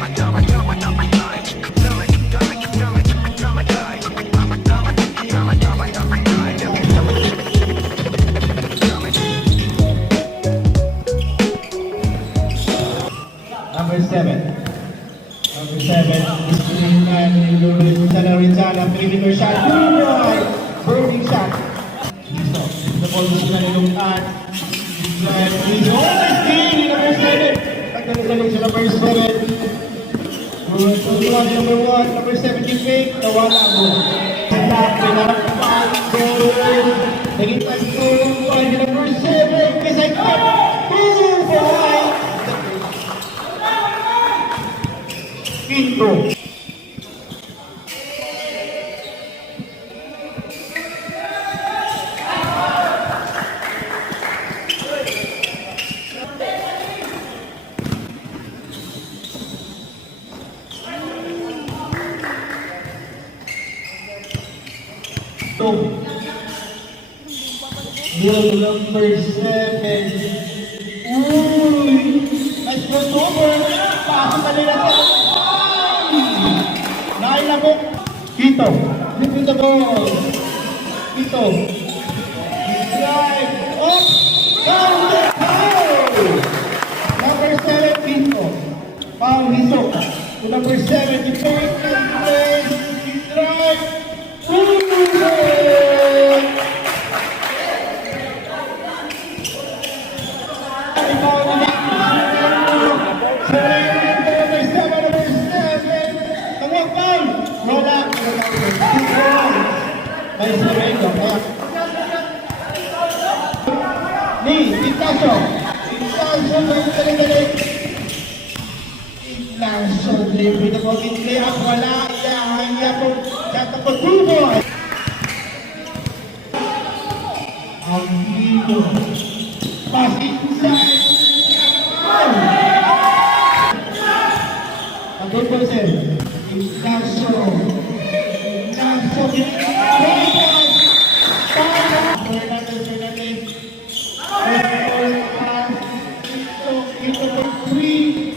Number 7. Number 7, Rizana, perimeter shot, burning shot. The ball is nalilungkat. Rizzo, number 7. Pagdali sa number 7. Tutuwa ni number 1, number 17, fake, nawala mo. Stop, pinarapal, goal. Naging pagtutuwa ni number 7, kasi Quinto. Number 7. Uy! Nice crossover! Pasok na nila sa nailabok. Quito. Lift the ball. Quito. Drive. Up. Down the goal. Number 7, Quito. Pau Hiso. To number 7, the first place. Drive. Ignacio, libre na po at wala hanya po sa kapatubo. Ang dito, pasisay. Ang good person, Ignacio, Fernandez. Ito, 3.